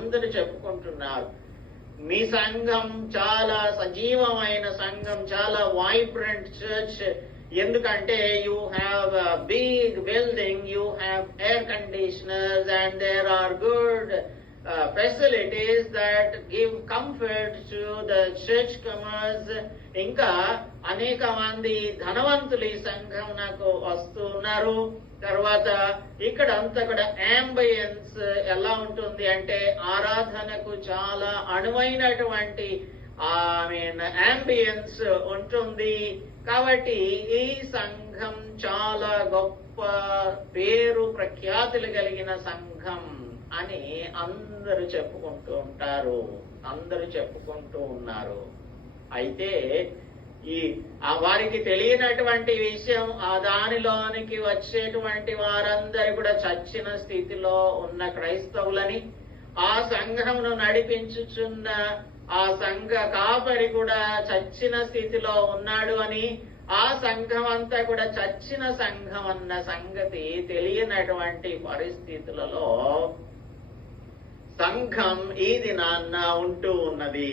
అందరూ చెప్పుకుంటున్నారు. మీ సంఘం చాలా సజీవమైన సంఘం, చాలా వైబ్రెంట్ చర్చ్. ఎందుకంటే you have big building, you have air conditioners and there are good facilities that give comfort to the church comers. ఇంకా అనేక మంది ధనవంతులు ఈ సంఘంకు వస్తున్నారు. తర్వాత ఇక్కడ అంతా కూడా అంబియన్స్ ఎలా ఉంటుంది అంటే ఆరాధనకు చాలా అనువైనటువంటి అంబియన్స్ ఉంటుంది. కాబట్టి ఈ సంఘం చాలా గొప్ప పేరు ప్రఖ్యాతులు కలిగిన సంఘం అని అందరూ చెప్పుకుంటూ ఉంటారు, అందరూ చెప్పుకుంటూ ఉన్నారు. అయితే వారికి తెలియనటువంటి విషయం, ఆ దానిలోనికి వచ్చేటువంటి వారందరూ కూడా చచ్చిన స్థితిలో ఉన్న క్రైస్తవులని, ఆ సంఘమును నడిపించుచున్న ఆ సంఘ కాపరి కూడా చచ్చిన స్థితిలో ఉన్నాడు అని, ఆ సంఘం అంతా కూడా చచ్చిన సంఘం అన్న సంగతి తెలియనటువంటి పరిస్థితులలో సంఘం ఈ దినాన్న ఉంటూ ఉన్నది.